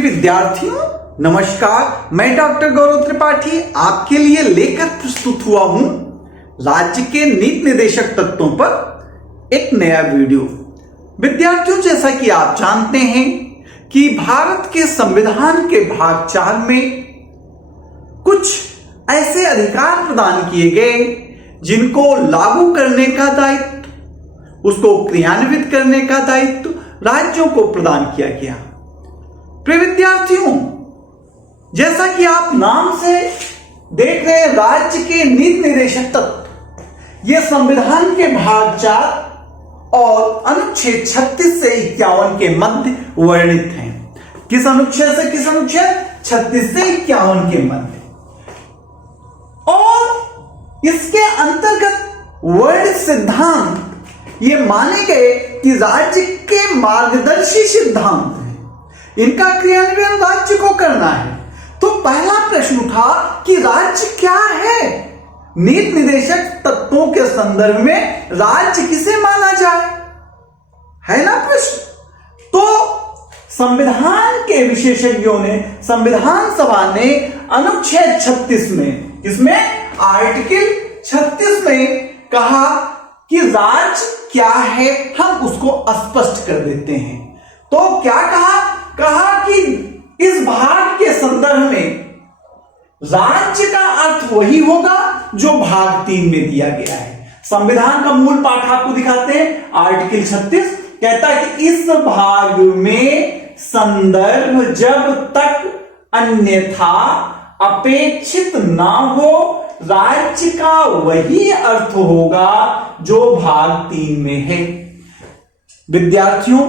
विद्यार्थियों नमस्कार, मैं डॉक्टर गौरव त्रिपाठी आपके लिए लेकर प्रस्तुत हुआ हूं राज्य के नीति निर्देशक तत्वों पर एक नया वीडियो। विद्यार्थियों, जैसा कि आप जानते हैं कि भारत के संविधान के भाग 4 में कुछ ऐसे अधिकार प्रदान किए गए जिनको लागू करने का दायित्व, उसको क्रियान्वित करने का दायित्व राज्यों को प्रदान किया गया। प्रिय विद्यार्थियों, जैसा कि आप नाम से देख रहे हैं, राज्य के नीति निर्देशक तत्व ये संविधान के भाग 4 और अनुच्छेद 36 से 51 के मध्य वर्णित हैं। किस अनुच्छेद से किस अनुच्छेद? 36 से 51 के मध्य। और इसके अंतर्गत वर्णित सिद्धांत ये माने गए कि राज्य के मार्गदर्शी सिद्धांत हैं, इनका क्रियान्वयन राज्य को करना है। तो पहला प्रश्न उठा कि राज्य क्या है? नीति निर्देशक तत्वों के संदर्भ में राज्य किसे माना जाए, है ना प्रश्न। तो संविधान के विशेषज्ञों ने, संविधान सभा ने अनुच्छेद 36 में, इसमें आर्टिकल 36 में कहा कि राज्य क्या है, हम उसको स्पष्ट कर देते हैं। तो क्या कहा कि इस भाग के संदर्भ में राज्य का अर्थ वही होगा जो भाग 3 में दिया गया है। संविधान का मूल पाठ आपको दिखाते हैं। आर्टिकल 36 कहता है कि इस भाग में संदर्भ जब तक अन्यथा अपेक्षित ना हो, राज्य का वही अर्थ होगा जो भाग 3 में है। विद्यार्थियों,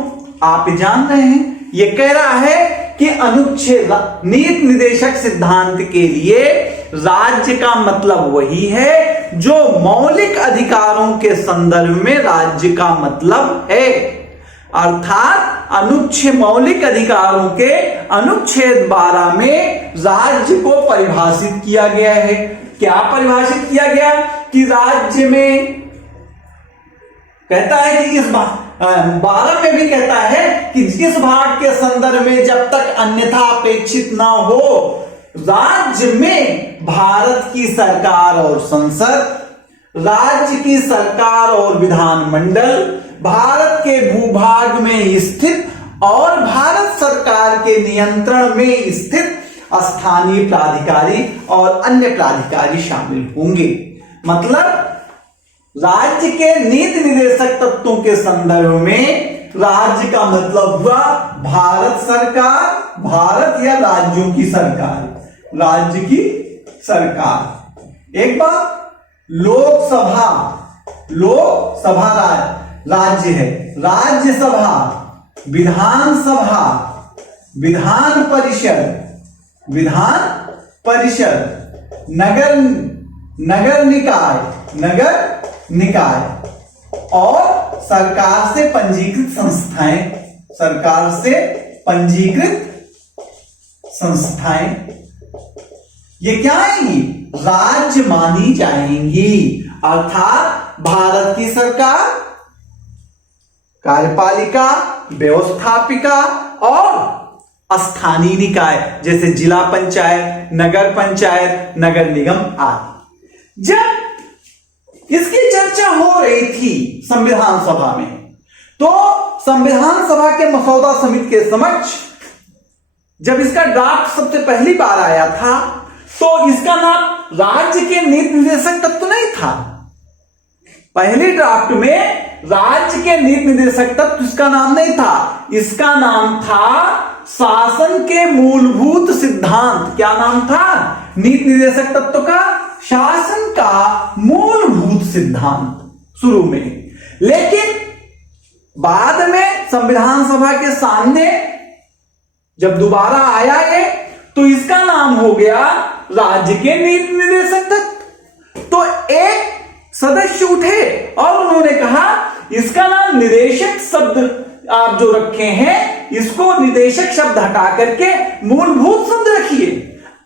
आप जान रहे हैं, यह कह रहा है कि अनुच्छेद नीति निर्देशक सिद्धांत के लिए राज्य का मतलब वही है जो मौलिक अधिकारों के संदर्भ में राज्य का मतलब है। अर्थात अनुच्छेद मौलिक अधिकारों के अनुच्छेद 12 में राज्य को परिभाषित किया गया है। क्या परिभाषित किया गया कि राज्य में कहता है कि इस 12 में भी कहता है कि इस भाग के संदर्भ में जब तक अन्यथा अपेक्षित ना हो, राज्य में भारत की सरकार और संसद, राज्य की सरकार और विधानमंडल, भारत के भूभाग में स्थित और भारत सरकार के नियंत्रण में स्थित स्थानीय प्राधिकारी और अन्य प्राधिकारी शामिल होंगे। मतलब राज्य के नीति निर्देशक तत्वों के संदर्भ में राज्य का मतलब हुआ भारत सरकार, भारत या राज्यों की सरकार, राज्य की सरकार। एक बात, लोकसभा राज्य है, राज्यसभा, विधानसभा, विधान परिषद, नगर निकाय और सरकार से पंजीकृत संस्थाएं, ये क्या आएंगी? राज्य मानी जाएंगी। अर्थात भारत की सरकार, कार्यपालिका, व्यवस्थापिका और स्थानीय निकाय जैसे जिला पंचायत, नगर निगम आदि। जब इसकी चर्चा हो रही थी संविधान सभा में, तो संविधान सभा के मसौदा समिति के समक्ष जब इसका ड्राफ्ट सबसे पहली बार आया था, तो इसका नाम राज्य के नीति निर्देशक तत्व नहीं था। पहले ड्राफ्ट में राज्य के नीति निर्देशक तत्व इसका नाम नहीं था, इसका नाम था शासन के मूलभूत सिद्धांत। क्या नाम था नीति निर्देशक तत्व का? शासन का मूलभूत सिद्धांत शुरू में। लेकिन बाद में संविधान सभा के सामने जब दोबारा आया ये, तो इसका नाम हो गया राज्य के नीति निर्देशक तत्व। तो एक सदस्य उठे और उन्होंने कहा इसका नाम निदेशक शब्द आप जो रखे हैं, इसको निदेशक शब्द हटा करके मूलभूत शब्द रखिए।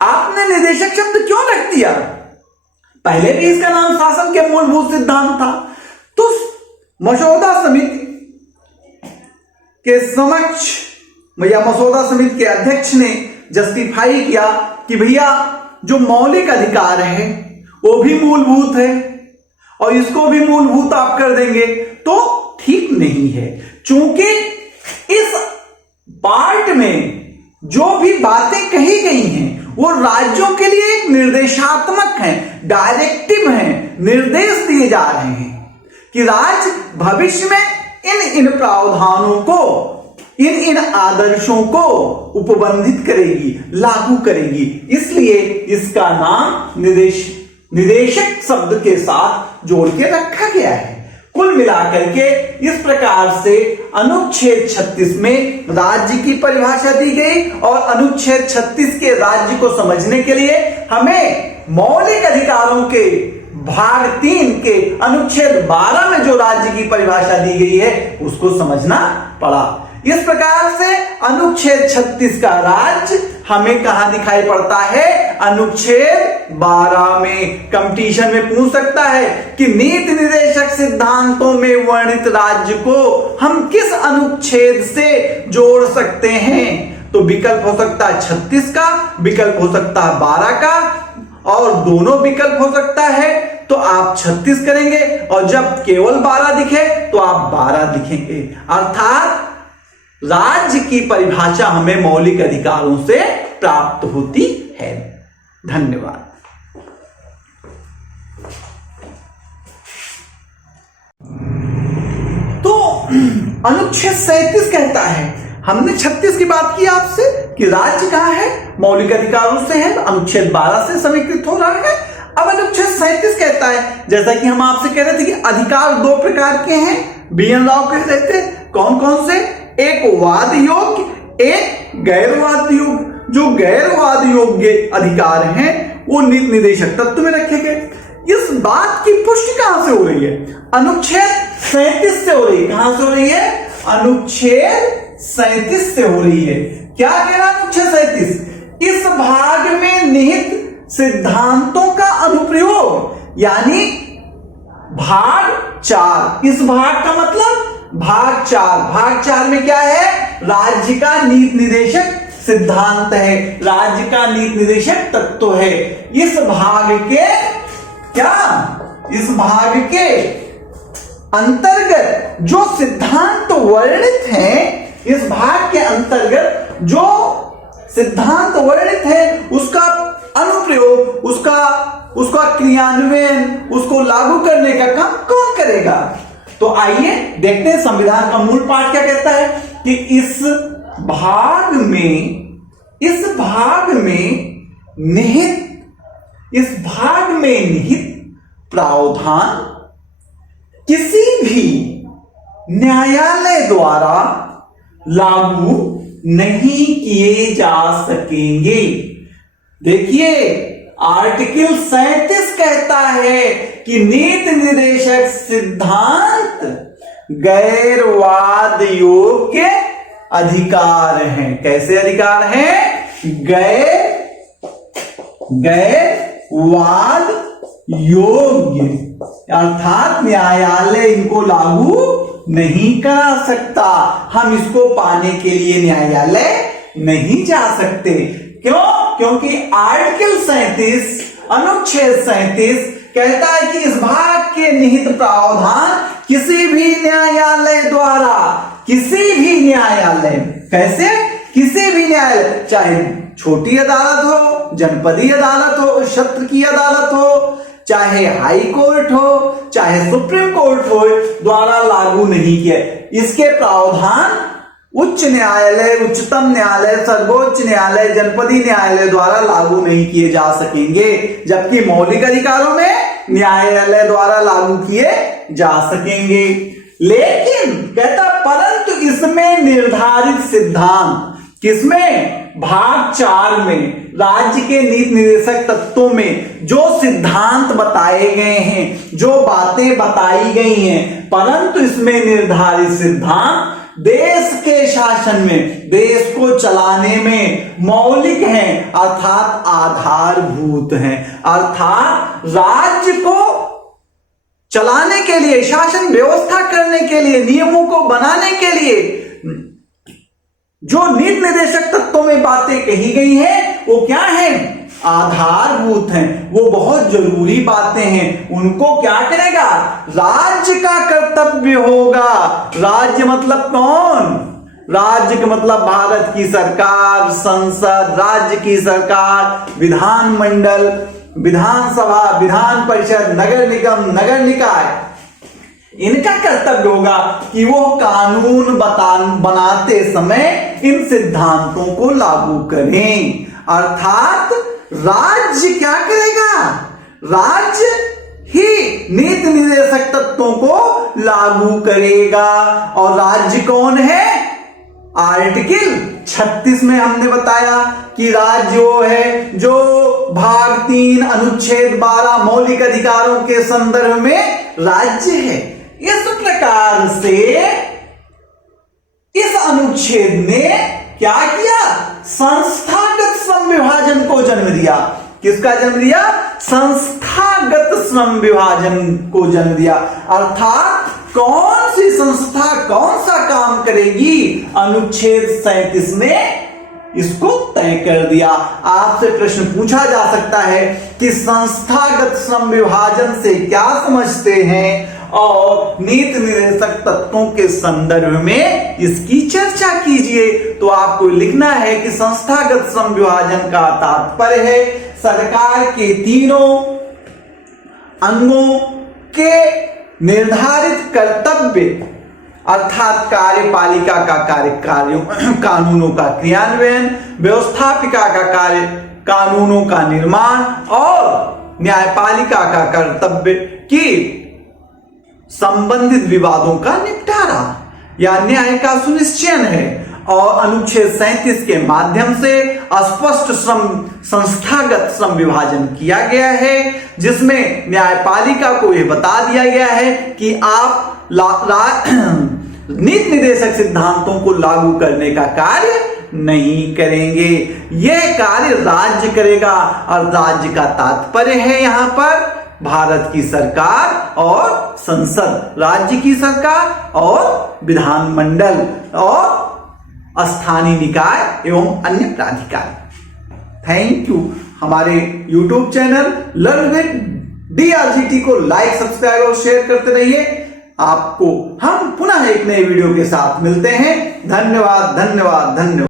आपने निदेशक शब्द क्यों रख दिया? पहले भी इसका नाम शासन के मूलभूत सिद्धांत था। तो मसौदा समिति के समक्ष या मसौदा समिति के अध्यक्ष ने जस्टिफाई किया कि भैया जो मौलिक अधिकार है वो भी मूलभूत है और इसको भी मूलभूत आप कर देंगे तो ठीक नहीं है, चूंकि इस पार्ट में जो भी बातें कही गई हैं वो राज्यों के लिए एक निर्देशात्मक है, डायरेक्टिव है, निर्देश दिए जा रहे हैं कि राज्य भविष्य में इन प्रावधानों को, इन आदर्शों को उपबंधित करेगी, लागू करेगी। इसलिए इसका नाम निदेशक शब्द के साथ जोड़ के रखा गया है। कुल मिलाकर के इस प्रकार से अनुच्छेद 36 में राज्य की परिभाषा दी गई और अनुच्छेद 36 के राज्य को समझने के लिए हमें मौलिक अधिकारों के भाग 3 के अनुच्छेद 12 में जो राज्य की परिभाषा दी गई है उसको समझना पड़ा। इस प्रकार से अनुच्छेद 36 का राज्य हमें कहां दिखाई पड़ता है? अनुच्छेद 12 में। कंपटीशन में पूछ सकता है कि नीति निर्देशक सिद्धांतों में वर्णित राज्य को हम किस अनुच्छेद से जोड़ सकते हैं? तो विकल्प हो सकता है 36 का, विकल्प हो सकता है 12 का, और दोनों विकल्प हो सकता है तो आप 36 करेंगे और जब केवल 12 दिखे तो आप 12 लिखेंगे। अर्थात राज्य की परिभाषा हमें मौलिक अधिकारों से प्राप्त होती है। धन्यवाद। तो अनुच्छेद 37 कहता है, हमने 36 की बात की आपसे कि राज्य कहां है, मौलिक अधिकारों से है, अनुच्छेद 12 से समीकृत हो रहा है। अब अनुच्छेद 37 कहता है, जैसा कि हम आपसे कह रहे थे कि अधिकार 2 प्रकार के हैं, बीएन राव कह रहे थे। कौन कौन से? एक वाद योग्य, एक गैर वाद योग्य। जो गैर वाद योग्य अधिकार हैं वो नीति निदेशक तत्व में रखे गए। इस बात की पुष्टि कहां से हो रही है? अनुच्छेद 37 से हो रही है। कहां से हो रही है? अनुच्छेद 37 से हो रही है। क्या कह रहा है अनुच्छेद 37? इस भाग में निहित सिद्धांतों का अनुप्रयोग, यानी भाग 4। इस भाग का मतलब भाग 4। भाग 4 में क्या है? राज्य का नीति निदेशक सिद्धांत है, राज्य का नीति निदेशक तत्व है। इस भाग के क्या? इस भाग के अंतर्गत जो सिद्धांत वर्णित हैं, इस भाग के अंतर्गत जो सिद्धांत वर्णित है उसका अनुप्रयोग, उसका क्रियान्वयन, उसको लागू करने का काम कौन करेगा? तो आइए देखते हैं संविधान का मूल पाठ क्या कहता है कि इस भाग में निहित प्रावधान किसी भी न्यायालय द्वारा लागू नहीं किए जा सकेंगे। देखिए आर्टिकल 37 कहता है कि नीति निर्देशक सिद्धांत गैरवाद योग्य अधिकार हैं। कैसे अधिकार हैं? गैरवाद योग्य, अर्थात न्यायालय इनको लागू नहीं करा सकता। हम इसको पाने के लिए न्यायालय नहीं जा सकते। क्यों? क्योंकि आर्टिकल 37 अनुच्छेद 37 कहता है कि इस भाग के निहित प्रावधान किसी भी न्यायालय द्वारा, किसी भी न्यायालय, कैसे? किसी भी न्यायालय, चाहे छोटी अदालत हो, जनपदीय अदालत हो, सत्र की अदालत हो, चाहे हाई कोर्ट हो, चाहे सुप्रीम कोर्ट हो, द्वारा लागू नहीं किया। इसके प्रावधान उच्च न्यायालय, उच्चतम न्यायालय, सर्वोच्च न्यायालय, जनपदीय न्यायालय द्वारा लागू नहीं किए जा सकेंगे, जबकि मौलिक अधिकारों में न्यायालय द्वारा लागू किए जा सकेंगे। लेकिन कहता परंतु इसमें निर्धारित सिद्धांत, किसमें? भाग 4 में राज्य के नीति निर्देशक तत्वों में जो सिद्धांत बताए गए हैं, जो बातें बताई गई हैं, परंतु इसमें निर्धारित सिद्धांत देश के शासन में, देश को चलाने में मौलिक हैं, अर्थात आधारभूत हैं। अर्थात राज्य को चलाने के लिए, शासन व्यवस्था करने के लिए, नियमों को बनाने के लिए जो नीति निर्देशक तत्वों में बातें कही गई हैं वो क्या है, आधारभूत हैं, वो बहुत जरूरी बातें हैं, उनको क्या करेगा, राज्य का कर्तव्य होगा। राज्य मतलब कौन, राज्य का मतलब भारत की सरकार, संसद, राज्य की सरकार, विधानमंडल, विधानसभा, विधान परिषद, नगर निगम, नगर निकाय, इनका कर्तव्य होगा कि वो कानून बनाते समय इन सिद्धांतों को लागू करें। अर्थात राज्य क्या करेगा, राज्य ही नीति निर्देशक तत्वों को लागू करेगा। और राज्य कौन है, आर्टिकल 36 में हमने बताया कि राज्य वो है जो भाग 3 अनुच्छेद 12 मौलिक अधिकारों के संदर्भ में राज्य है। इस प्रकार से इस अनुच्छेद ने क्या किया, संस्थागत श्रम विभाजन को जन्म दिया। किसका जन्म दिया, संस्थागत श्रम विभाजन को जन्म दिया। अर्थात कौन सी संस्था कौन सा काम करेगी, अनुच्छेद 37 ने इसको तय कर दिया। आपसे प्रश्न पूछा जा सकता है कि संस्थागत श्रम विभाजन से क्या समझते हैं, और नीति निर्देशक तत्वों के संदर्भ में इसकी चर्चा कीजिए। तो आपको लिखना है कि संस्थागत श्रम विभाजन का तात्पर्य है सरकार के तीनों अंगों के निर्धारित कर्तव्य, अर्थात कार्यपालिका का कार्यों कानूनों का क्रियान्वयन, व्यवस्थापिका का कार्य कानूनों का निर्माण, और न्यायपालिका का कर्तव्य कि संबंधित विवादों का निपटारा या न्याय का सुनिश्चयन है। और अनुच्छेद 37 के माध्यम से स्पष्ट संस्थागत श्रम विभाजन किया गया है, जिसमें न्यायपालिका को यह बता दिया गया है कि आप नीति निर्देशक सिद्धांतों को लागू करने का कार्य नहीं करेंगे, यह कार्य राज्य करेगा। और राज्य का तात्पर्य है यहां पर भारत की सरकार और संसद, राज्य की सरकार और विधानमंडल और स्थानीय निकाय एवं अन्य प्राधिकार। Thank you. हमारे YouTube channel learn with DRGT को लाइक, सब्सक्राइब और शेयर करते रहिए। आपको हम पुनः एक नए वीडियो के साथ मिलते हैं। धन्यवाद, धन्यवाद, धन्यवाद।